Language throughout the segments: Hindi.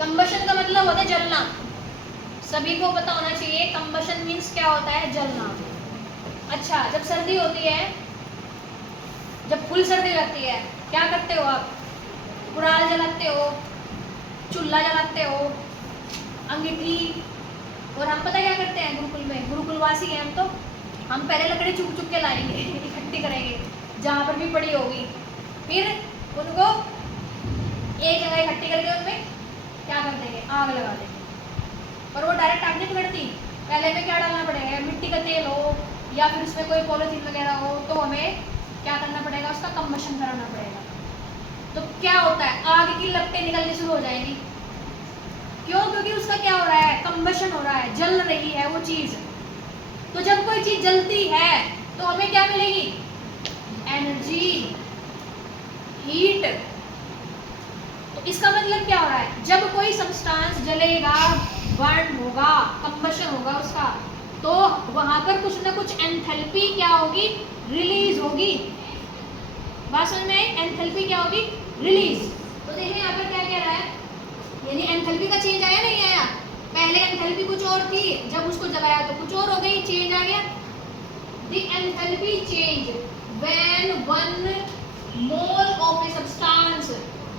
कंबशन का मतलब होता है जलना। सभी को पता होना चाहिए कंबशन मीन्स क्या होता है, जलना। अच्छा, जब सर्दी होती है, जब फुल सर्दी लगती है, क्या करते हो आप? कुड़ाल जलाते हो, चूल्हा जलाते हो, अंगीठी। और हम पता क्या करते हैं गुरुकुल में, गुरुकुलवासी हैं हम, तो हम पहले लकड़ी चुप चुप के लाएंगे इकट्ठी करेंगे जहाँ पर भी पड़ी होगी, फिर उनको एक जगह इकट्ठी करके उनमें क्या कर देंगे, आग लगा देंगे। और वो डायरेक्ट आग नहीं पकड़ती, पहले में क्या डालना पड़ेगा, मिट्टी का तेल हो या फिर उसमें कोई पॉलीथीन वगैरह हो, तो हमें क्या करना पड़ेगा, उसका कंबशन कराना पड़ेगा। तो क्या होता है, आग की लपटें निकलनी शुरू हो जाएंगी। क्यों? क्योंकि उसका क्या हो रहा है, कंबशन हो रहा है, जल रही है वो चीज। तो जब कोई चीज जलती है तो हमें क्या मिलेगी, एनर्जी, हीट। तो इसका मतलब क्या हो रहा है, जब कोई सब्सटेंस जलेगा, बर्न होगा, कंबशन होगा उसका, तो वहां पर कुछ ना कुछ एंथैल्पी क्या होगी, रिलीज होगी। बात समझ में आई? एंथैल्पी क्या होगी, रिलीज। तो देखिए यहाँ पर क्या कह रहा है, यानी एंथैल्पी का चेंज आया नहीं आया? पहले एंथैल्पी कुछ और थी, जब उसको जलाया तो कुछ और हो गई, चेंज आ गया। The enthalpy change when 1 mole of a substance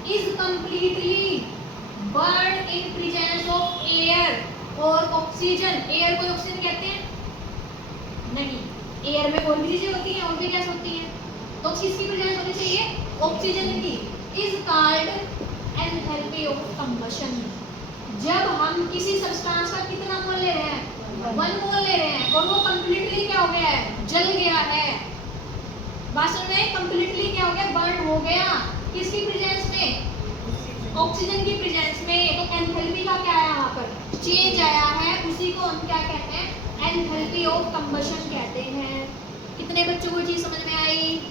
is completely burned in presence of air और ऑक्सीजन। एयर को ऑक्सीजन कहते हैं? नहीं, एयर में और भी चीजें होती हैं, और भी गैस होती हैं, तो किसकी प्रेजेंस होनी चाहिए, ऑक्सीजन की। Is called enthalpy of combustion. जब हम किसी सब्सटेंस का कितना मोल ले रहे हैं, 1 मोल ले रहे हैं, और वो कंप्लीटली क्या हो गया है, जल गया है। बात में कंप्लीटली क्या हो गया, बर्न हो गया, किसकी प्रेजेंस में, ऑक्सीजन की प्रेजेंस में। तो एंथैल्पी का क्या आया, वहां पर चेंज आया है, उसी को हम क्या कहते हैं, एंथैल्पी ऑफ कंबशन कहते हैं। कितने बच्चों को चीज समझ में आई?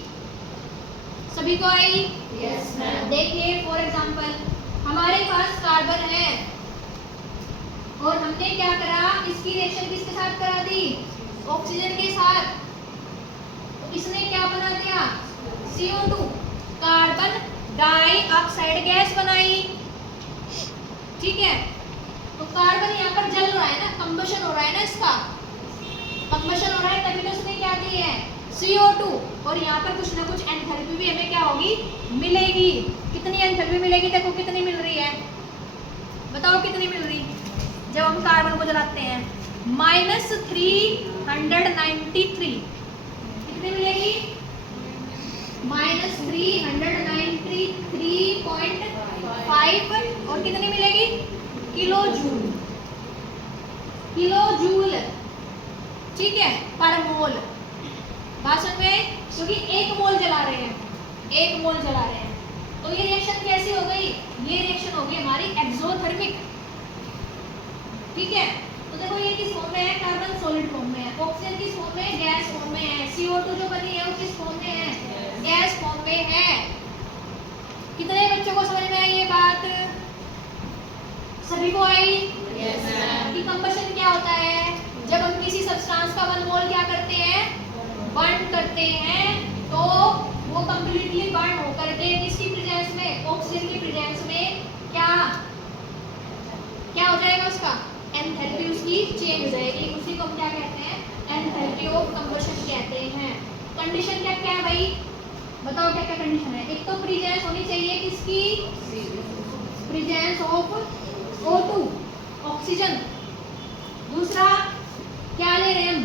सभी को आई? Yes ma'am. देखिए फॉर एग्जांपल, हमारे पास कार्बन है और हमने क्या करा, इसकी रिएक्शन किसके साथ करा दी, ऑक्सीजन के साथ। तो इसने क्या बना दिया, CO2, कार्बन डाइऑक्साइड गैस बनाई। ठीक है, तो कार्बन यहाँ पर जल रहा है ना, कंबशन हो रहा है ना, इसका कंबशन हो रहा है, तभी तो उसने क्या दी है, CO2। और यहाँ पर कुछ ना कुछ एंथैल्पी भी हमें क्या होगी, मिलेगी। कितनी एंथैल्पी मिलेगी, देखो कितनी मिल रही है, बताओ कितनी मिल रही, जब हम कार्बन को जलाते हैं, -393। कितनी मिलेगी, -393.5। और कितनी मिलेगी, किलो जूल। किलो जूल, ठीक है, पर मोल। बात समझ में? क्योंकि 1 मोल जला रहे हैं, 1 मोल जला रहे हैं, तो ये रिएक्शन कैसी हो गई, ये रिएक्शन हो गई हमारी एक्सोथर्मिक। ठीक है, तो देखो ये किस फॉर्म में है, कार्बन सॉलिड फॉर्म में है, ऑक्सीजन किस फॉर्म में, गैस फॉर्म में है, CO2 जो बनी है वो किस फॉर्म में है, गैस फॉर्म में है। कितने बच्चों को समझ में आई ये बात? सभी को आई? Yes ma'am. कि कंबशन क्या होता है, जब हम किसी सब्सटेंस का 1 मोल क्या करते हैं, बर्न करते हैं, तो वो कंप्लीटली बर्न होकर के किसकी प्रेजेंस में, ऑक्सीजन की प्रेजेंस में क्या क्या हो जाएगा, उसका एंथैल्पी उसकी चेंज हो जाएगी। उसी को हम क्या कहते हैं, एंथैल्पी ऑफ कंबशन कहते हैं। कंडीशन क्या क्या है भाई, बताओ क्या क्या कंडीशन है। एक तो प्रेजेंस होनी चाहिए किसकी, प्रेजेंस ऑफ O2, ऑक्सीजन। दूसरा क्या ले रहे हैं हम,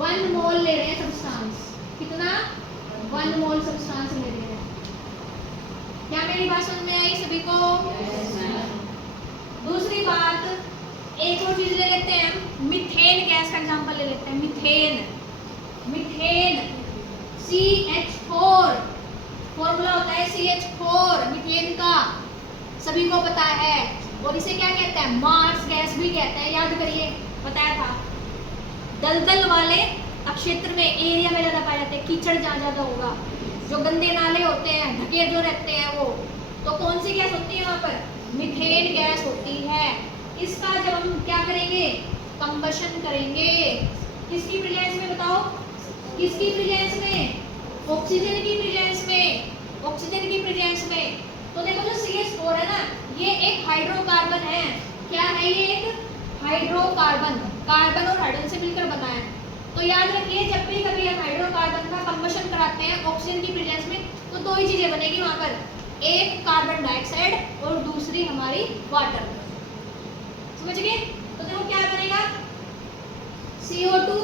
1 मोल ले रहे हैं सब्सटेंस। कितना, 1 मोल सब्सटेंस ले रहे हैं। क्या मेरी बात समझ में आई सभी को? Yes ma'am. दूसरी बात, एक और चीज ले लेते हैं हम, मीथेन गैस का एग्जांपल ले लेते हैं। मीथेन, मीथेन CH4, फॉर्मूला होता है CH4 मीथेन का, सभी को पता है। और इसे क्या कहते हैं, मार्स गैस भी कहते हैं, याद करिए, बताया था। दलदल वाले क्षेत्र में, एरिया में ज्यादा पाए जाते हैं, कीचड़ जहाँ ज्यादा होगा, जो गंदे नाले होते हैं, ढके जो रहते हैं वो, तो कौन सी गैस होती है वहाँ पर, मीथेन गैस होती है। इसका जब हम क्या करेंगे, कंबशन करेंगे, किसकी प्रेजेंस में, बताओ किसकी प्रेजेंस में, ऑक्सीजन की प्रेजेंस में, ऑक्सीजन की प्रेजेंस में। तो देखो जो CH4 है ना, ये एक हाइड्रोकार्बन है, है ये एक हाइड्रोकार्बन, कार्बन और हाइड्रोजन से मिलकर बना है। तो याद रखिए जब भी कभी हम हाइड्रोकार्बन का कंबशन कराते हैं ऑक्सीजन की प्रेजेंस में तो दो ही चीजें बनेगी वहां पर, एक कार्बन डाइऑक्साइड और दूसरी हमारी वाटर। समझ गए? तो देखो क्या बनेगा, CO2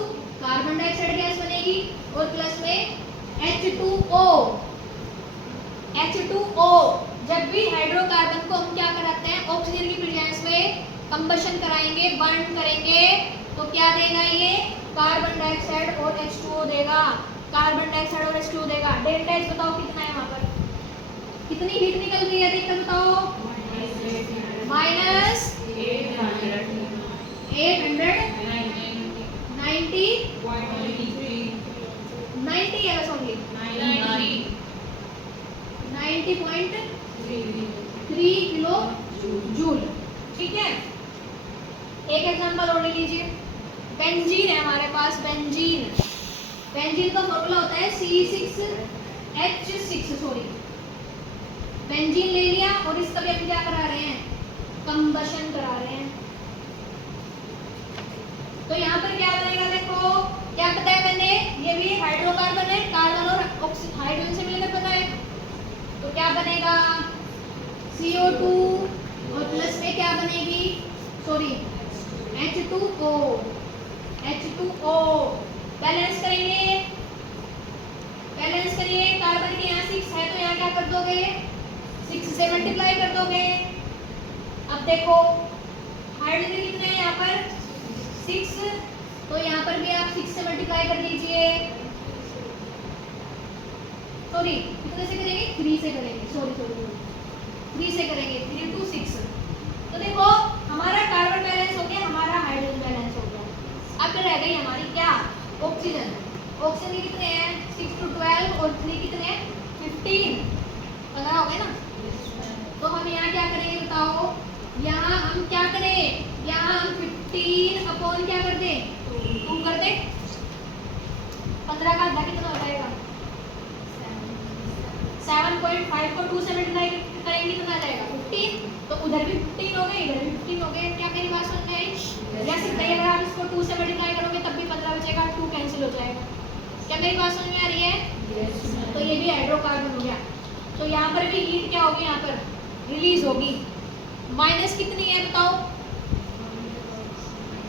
कार्बन डाइऑक्साइड गैस बनेगी और प्लस में H2O। H2O जब भी हाइड्रोकार्बन को हम क्या कराते हैं ऑक्सीजन की प्रेजेंस में कंबशन कराएंगे, बर्न करेंगे, तो क्या देगा ये, कार्बन डाइऑक्साइड और H2O देगा, कार्बन डाइऑक्साइड और H2O देगा। डेल्टा H बताओ कितना है वहां पर, कितनी हीट निकल रही है देखकर बताओ, माइनस 90 है बस ओनली 90.3 किलो जूल। ठीक है, एक एग्जांपल और ले लीजिए, बेंजीन है हमारे पास, बेंजीन, बेंजीन का फॉर्मूला होता है C6H6 सॉरी, बेंजीन ले लिया और इसका भी हम क्या करा रहे हैं, कंबशन करा रहे हैं। तो यहाँ पर क्या बनेगा देखो, क्या बताया मैंने, ये भी हाइड्रोकार्बन है, कार्बन और हाइड्रोजन से मिलकर बना है, तो क्या बनेगा CO2 और प्लस में क्या बनेगी, सॉरी H2O, H2O बैलेंस करेंगे, बैलेंस करिए, कार्बन के यहाँ 6 है तो यहाँ क्या कर दोगे, 6 से मल्टीप्लाई कर दोगे। अब देखो हाइड्रोजन कितने हैं यहाँ पर 6, तो यहाँ पर भी आप 6 से मल्टीप्लाई कर दीजिए, सॉरी कितने से करेंगे, 3 से करेंगे, सॉरी 3 से करेंगे, 3 to 6। तो देखो हमारा कार्बन बैलेंस हो गया, हमारा हाइड्रोजन बैलेंस हो गया। अब रह गई हमारी क्या, ऑक्सीजन। ऑक्सीजन के कितने हैं 6 to 12 और 3 कितने हैं 15, 15 हो गए ना। तो हम यहाँ क्या करेंगे बताओ, यहाँ हम क्या करें, यहाँ हम 15 अपॉन क्या कर दें, 2 कर दें, 15 का आधा कितना हो जाएगा 7.5 को 2 से मल्टीप्लाई करेंगे कितना आ जाएगा 15, तो उधर भी 15 हो गए, इधर भी 15 हो गए। क्या मेरी बात समझ में आई, या सीधा ही अगर आप इसको 2 से मल्टीप्लाई करोगे तब भी 15 बचेगा, 2 कैंसिल हो जाएगा। क्या मेरी बात समझ में आ रही है? तो ये भी हाइड्रोकार्बन हो गया। तो यहाँ पर भी हीट क्या होगी, यहाँ पर रिलीज होगी। माइनस कितनी है बताओ,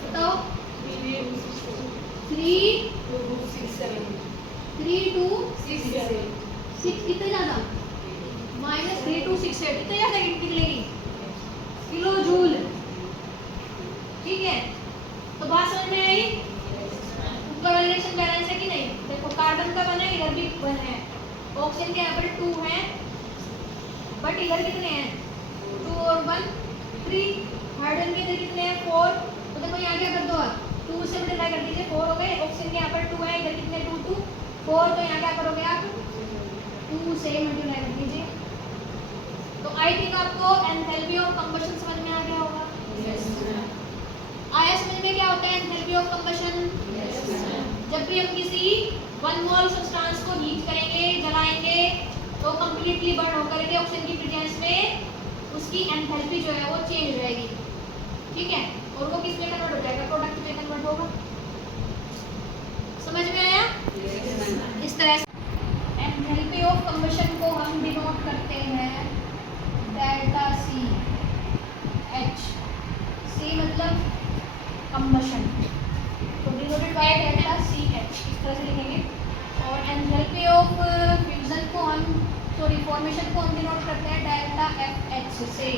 बताओ 3 to 6 कितने ज्यादा, -3 to 6 है, कितने ज्यादा हीट निकलेगी, किलो जूल। ठीक है, तो बात समझ में आई, ऊपर वाला रिएक्शन बैलेंस है कि नहीं। देखो कार्बन का बना है, इधर भी 1 है, ऑक्सीजन के यहाँ पर 2 है, बट इधर कितने हैं 2 और 1 3, हाइड्रोजन के इधर कितने हैं 4। तो देखो यहाँ क्या कर दो, 2 से मल्टीप्लाई कर दीजिए, 4 हो गए। ऑक्सीजन के यहाँ पर 2 है, इधर कितने 2 2 4, तो यहाँ क्या करोगे आप 2 से मल्टीप्लाई कर दीजिए। तो आई थिंक आपको एंथैल्पी ऑफ कंबशन समझ में आ गया होगा। आया समझ में क्या होता है एंथैल्पी ऑफ कंबशन? जब भी हम किसी 1 मोल सब्सटेंस को हीट करेंगे, जलाएंगे, तो कंप्लीटली बर्न होकर के ऑक्सीजन की प्रेजेंस में उसकी एंथैल्पी जो है वो चेंज हो जाएगी। ठीक है, और वो किस में कन्वर्ट हो जाएगा, प्रोडक्ट में कन्वर्ट होगा। समझ में आया? इस तरह से एंथैल्पी ऑफ कंबशन को हम डिनोट करते हैं डेल्टा सी एच, सी मतलब कंबशन, तो denoted by delta C H, इस तरह से लिखेंगे। और एंथैल्पी ऑफ फ्यूजन को हम, सॉरी फॉर्मेशन को हम डिनोट करते हैं डेल्टा एफ एच से।